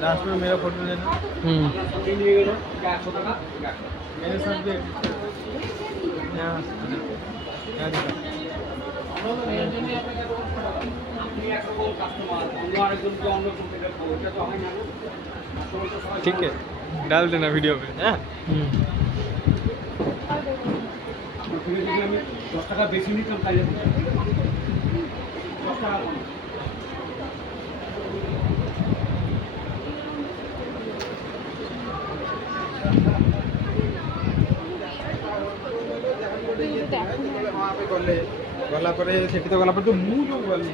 Last में मेरा photo लेना। मेरे साथ भी यहाँ ठीक है, डाल देना वीडियो पे। हाँ 10 টাকা বেশি নিতাম তাই 10 টাকা ଗଲା ପରେ ସେଠି ତ ଗଲା ପରେ ତ ମୁଁ ଯୋଉ ଗଲି